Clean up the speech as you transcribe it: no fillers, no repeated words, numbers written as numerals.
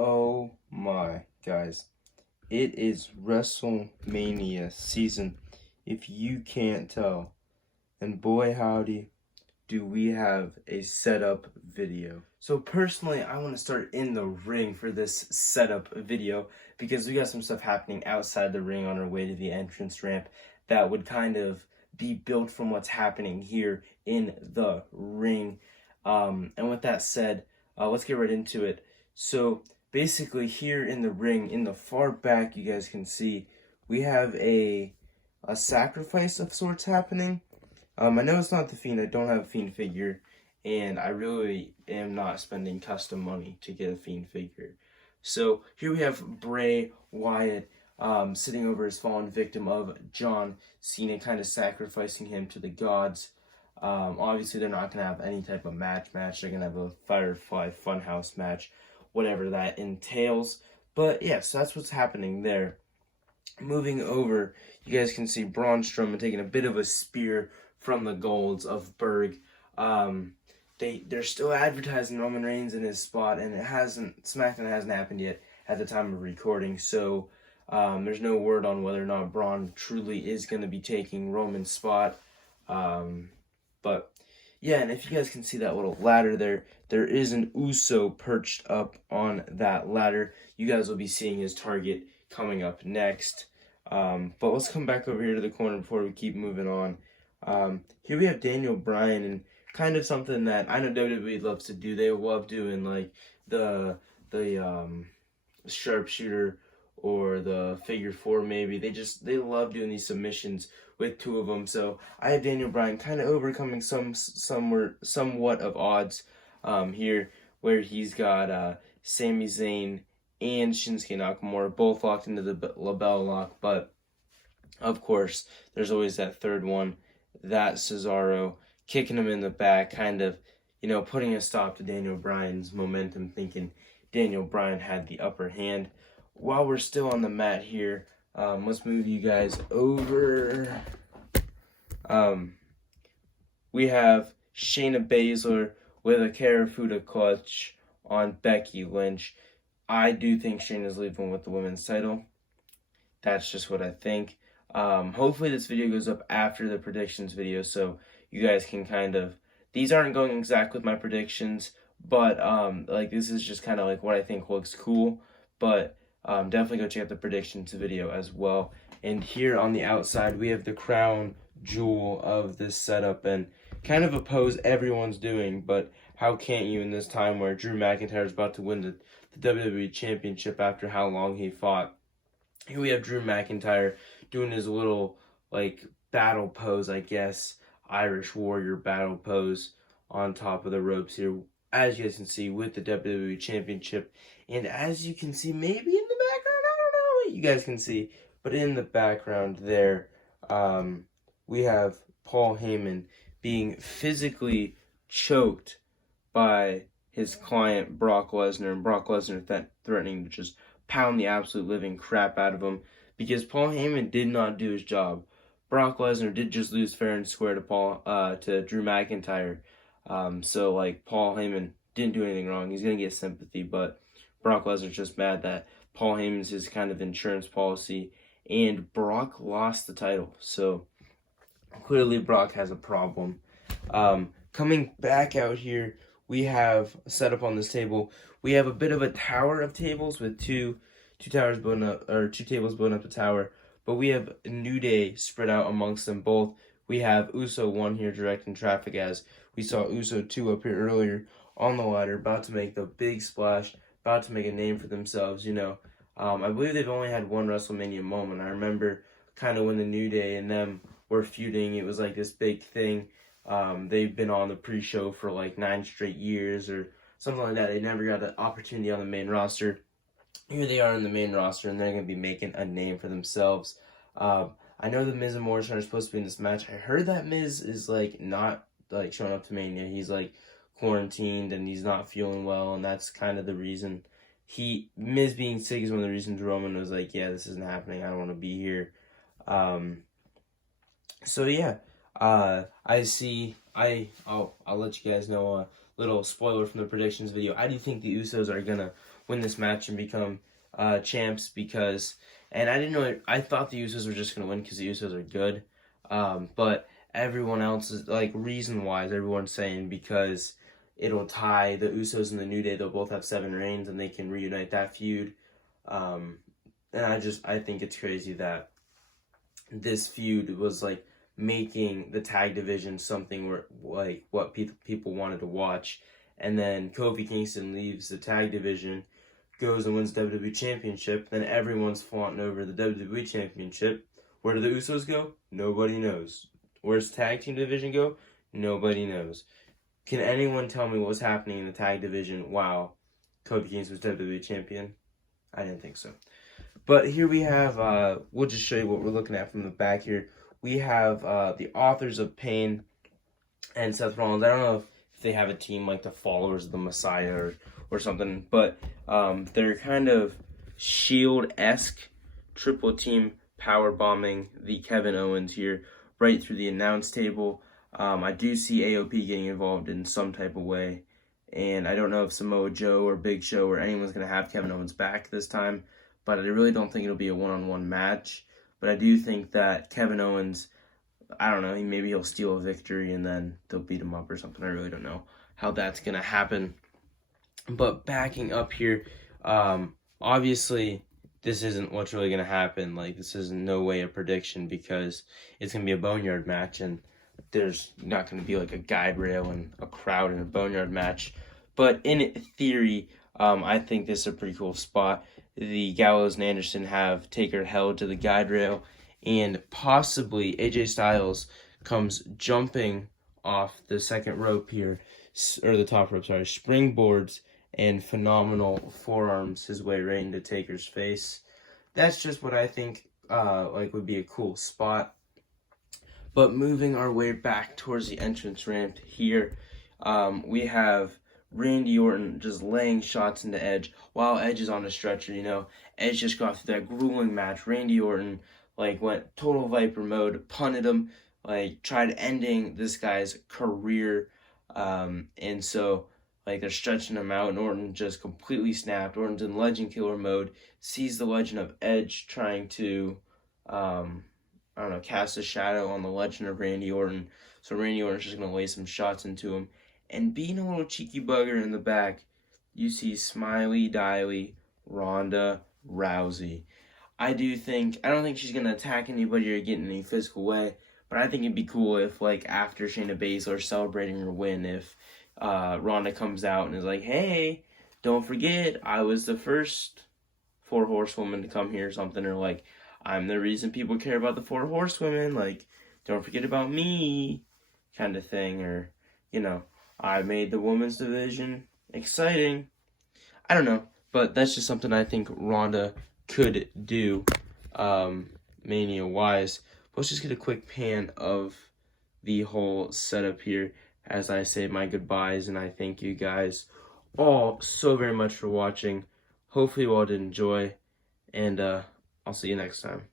Oh my, guys. It is Wrestlemania season, if you can't tell. And boy howdy, do we have a setup video. So personally, I want to start in the ring for this setup video because we got some stuff happening outside the ring on our way to the entrance ramp that would kind of be built from what's happening here in the ring. And with that said, let's get right into it. So basically here in the ring, in the far back, you guys can see we have a sacrifice of sorts happening. I know it's not the Fiend. I don't have a Fiend figure, and I really am not spending custom money to get a Fiend figure. So here we have Bray Wyatt sitting over his fallen victim of John Cena, kind of sacrificing him to the gods. Obviously, they're not going to have any type of match. They're going to have a Firefly Funhouse match, whatever that entails. But yeah, so that's what's happening there. Moving over, you guys can see Braun Strowman taking a bit of a spear from the Golds of Berg. They're still advertising Roman Reigns in his spot, and SmackDown hasn't happened yet at the time of recording. So there's no word on whether or not Braun truly is going to be taking Roman's spot. But yeah, and if you guys can see that little ladder there is an Uso perched up on that ladder. You guys will be seeing his target coming up next. But let's come back over here to the corner before we keep moving on. Here we have Daniel Bryan, and kind of something that I know WWE loves to do. They love doing like the sharpshooter or the figure four maybe. They love doing these submissions with two of them. So I have Daniel Bryan kind of overcoming somewhat of odds here, where he's got Sami Zayn and Shinsuke Nakamura both locked into the label lock, but of course there's always that third one, that Cesaro, kicking him in the back, kind of, putting a stop to Daniel Bryan's momentum, thinking Daniel Bryan had the upper hand. While we're still on the mat here, let's move you guys over. We have Shayna Baszler with a Karafuda clutch on Becky Lynch. I do think Shayna's leaving with the women's title. That's just what I think. Hopefully this video goes up after the predictions video, so you guys can kind of... These aren't going exactly with my predictions, but this is just kind of like what I think looks cool. But definitely go check out the predictions video as well. And here on the outside, we have the crown jewel of this setup, and kind of a pose everyone's doing, but how can't you in this time where Drew McIntyre is about to win the WWE Championship after how long he fought. Here we have Drew McIntyre doing his little, battle pose, I guess. Irish Warrior battle pose on top of the ropes here, as you guys can see, with the WWE Championship. And as you can see, maybe in the background, I don't know what you guys can see, but in the background there, we have Paul Heyman being physically choked by his client Brock Lesnar, and Brock Lesnar threatening to just pound the absolute living crap out of him because Paul Heyman did not do his job. Brock Lesnar did just lose fair and square to Drew McIntyre. So Paul Heyman didn't do anything wrong. He's gonna get sympathy, but Brock Lesnar's just mad that Paul Heyman's his kind of insurance policy, and Brock lost the title. So clearly Brock has a problem. Coming back out here, we have set up on this table. We have a bit of a tower of tables with two tables blown up the tower. But we have New Day spread out amongst them both. We have Uso 1 here directing traffic, as we saw Uso 2 up here earlier on the ladder, about to make the big splash, about to make a name for themselves, I believe they've only had one WrestleMania moment. I remember kind of when the New Day and them were feuding, it was like this big thing. They've been on the pre-show for 9 straight years or something like that. They never got an opportunity on the main roster. Here they are in the main roster, and they're going to be making a name for themselves. I know the Miz and Morrison are supposed to be in this match. I heard that Miz is not showing up to Mania. He's quarantined and he's not feeling well, and that's kind of the reason. Miz being sick is one of the reasons Roman was yeah, this isn't happening. I don't want to be here. So yeah, I'll let you guys know little spoiler from the predictions video, I do think the Usos are gonna win this match and become champs because, and I didn't know it, I thought the Usos were just gonna win because the Usos are good, but everyone else is like reason wise, everyone's saying because it'll tie the Usos and the New Day. They'll both have 7 reigns and they can reunite that feud. And I think it's crazy that this feud was like making the tag division something where like what people wanted to watch, and then Kofi Kingston leaves the tag division, goes and wins the WWE Championship. Then everyone's flaunting over the WWE Championship. Where do the Usos go? Nobody knows. Where's the tag team division go? Nobody knows. Can anyone tell me what was happening in the tag division while Kofi Kingston was WWE Champion? I didn't think so. But here we have, we'll just show you what we're looking at from the back here. We have the Authors of Pain and Seth Rollins. I don't know if they have a team like the Followers of the Messiah or something, but they're kind of Shield-esque triple team power bombing the Kevin Owens here right through the announce table. I do see AOP getting involved in some type of way, and I don't know if Samoa Joe or Big Show or anyone's going to have Kevin Owens back this time, but I really don't think it'll be a one-on-one match. But I do think that Kevin Owens, I don't know, maybe he'll steal a victory and then they'll beat him up or something. I really don't know how that's going to happen. But backing up here, obviously this isn't what's really going to happen. Like, this is in no way a prediction because it's going to be a boneyard match and there's not going to be like a guide rail and a crowd in a boneyard match. But in theory, I think this is a pretty cool spot. The Gallows and Anderson have Taker held to the guide rail, and possibly AJ Styles comes jumping off the second rope here, or the top rope, sorry, springboards and phenomenal forearms his way right into Taker's face. That's just what I think like would be a cool spot. But moving our way back towards the entrance ramp here, we have Randy Orton just laying shots into Edge while Edge is on a stretcher, you know. Edge just got through that grueling match. Randy Orton, like, went total Viper mode, punted him, like, tried ending this guy's career. And so, like, they're stretching him out, and Orton just completely snapped. Orton's in Legend Killer mode, sees the Legend of Edge trying to, cast a shadow on the Legend of Randy Orton. So Randy Orton's just going to lay some shots into him. And being a little cheeky bugger in the back, you see Smiley Diley Ronda Rousey. I don't think she's going to attack anybody or get in any physical way, but I think it'd be cool if, like, after Shayna Baszler celebrating her win, if Ronda comes out and is like, hey, don't forget, I was the first 4 horsewoman to come here or something, or like, I'm the reason people care about the 4 horsewomen, like, don't forget about me, kind of thing, or, you know, I made the women's division exciting. I don't know, but that's just something I think Ronda could do Mania-wise. Let's just get a quick pan of the whole setup here as I say my goodbyes, and I thank you guys all so very much for watching. Hopefully you all did enjoy, and I'll see you next time.